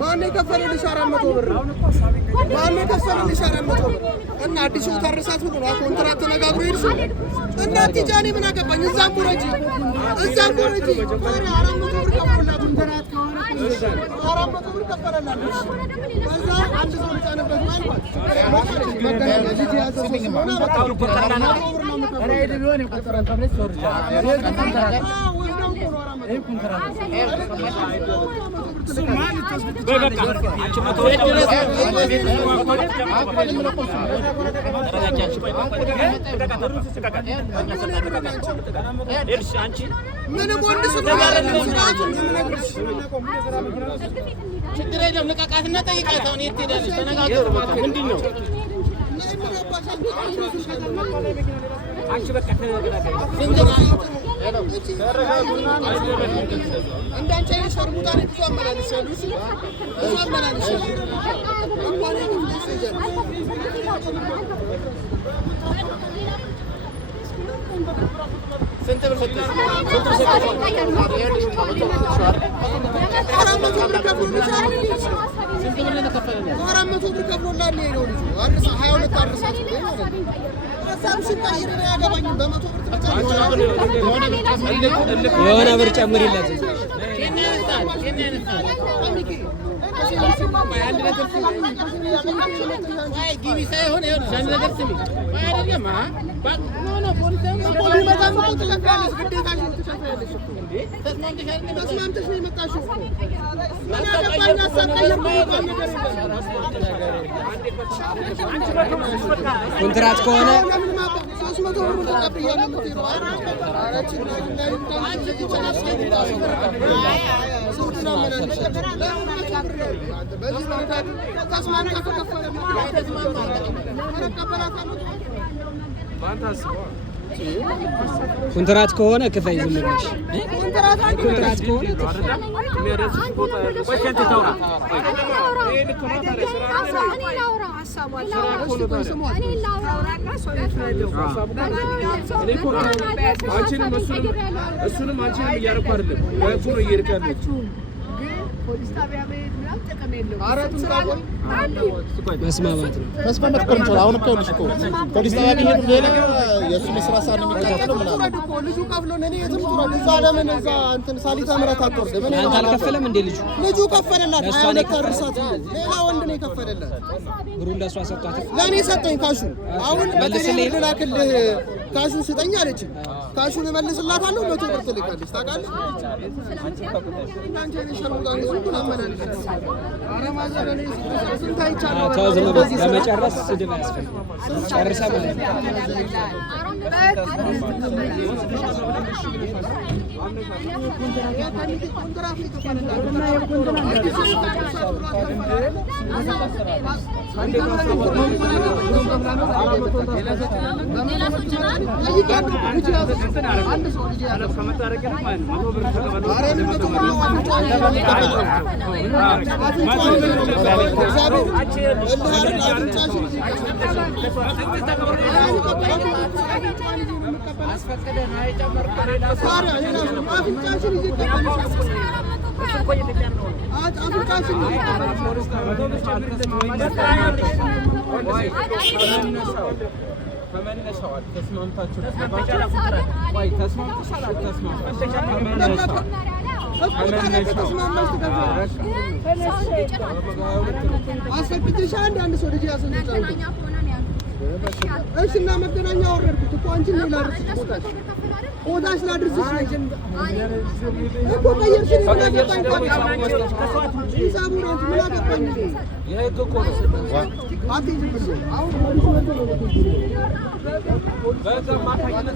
ማን የከፈለልሽ 400 ብር? ማን የከፈለልሽ 400 ብር? እና አዲሱ ተርሳት ብሎ ነው ኮንትራት ተነጋግሮ ይርሱ እና ትጃኒ ምን አገባኝ? እዛም ወረጂ 400 ብር ከፈለላት ኮንትራት ከሆነ 400 ብር ከፈለላት። ከዛ አንድ ሰው ጫነበት ማለት ልጅ ያዘው ሆነ በቃ ራይድ ቢሆን የቆጠረን ተብለሽ ወርጃ የሆነ ብር ጨምሪለት ኮንትራት ከሆነ ኮንትራት ከሆነ ክፈይ ዝም ብለሽ ኮንትራት ከሆነ እሱንም አንቺንም እያደረኩ አይደለም ወይስ ነው እየሄድካለች ፖሊስ ጣቢያ መሄድ ምናምን ጥቅም የለውም። አራቱም ታቆይ መስማማት ነው። መስማማት ቆንጆ አሁን እኮ ልጅ እኮ ፖሊስ ጣቢያ ቢሄድ ሌላ የሱ መስራት ሳን የሚቀጥለው ምናምን ልጁ ከፍሎን እኔ የትም ቱራ እዛ ለምን እዛ እንትን ሳሊታ ምራት አቆርደ ምን አልከፈለም እንደ ልጁ ከፈለላት አሁን ከርሳት ሌላ ወንድ ነው የከፈለላት ብሩን ለሷ ሰጣት ለኔ ሰጠኝ ካሹ አሁን በተለይ ልላክልህ ካሹን ስጠኝ አለች ካሹን መልስላታለሁ 100 ብር ትልካለች ታውቃለህ እናንተ የሸርሙጣ ነው አመናለች አረማዘር እኔ ስንታይ ቻለው ለመጨረስ ስድብ ያስፈልጋል ጨርሰ ማለት ነው አስፈቅደን አይጨመርኩም ሌላ ታዲያ ሌላ አፍንጫችን ይቀበልሽ አፍንጫችን ከመነሻው ተስማምታችሁ ወይ ተስማምተሻል አስፈቅድሽ አንድ ሰው ልጅ ያስነሳው እሺ እና መገናኛ ወረድኩት እኮ አንቺን ነው ላድርስሽ ቦታሽ ላድርስሽ እኮ ቀየርሽኝ ሂሳቡን አንቺ ምን አገባኝ ይሄ እኮ ነው አትይዝብኝ አሁን በዛ ማታየት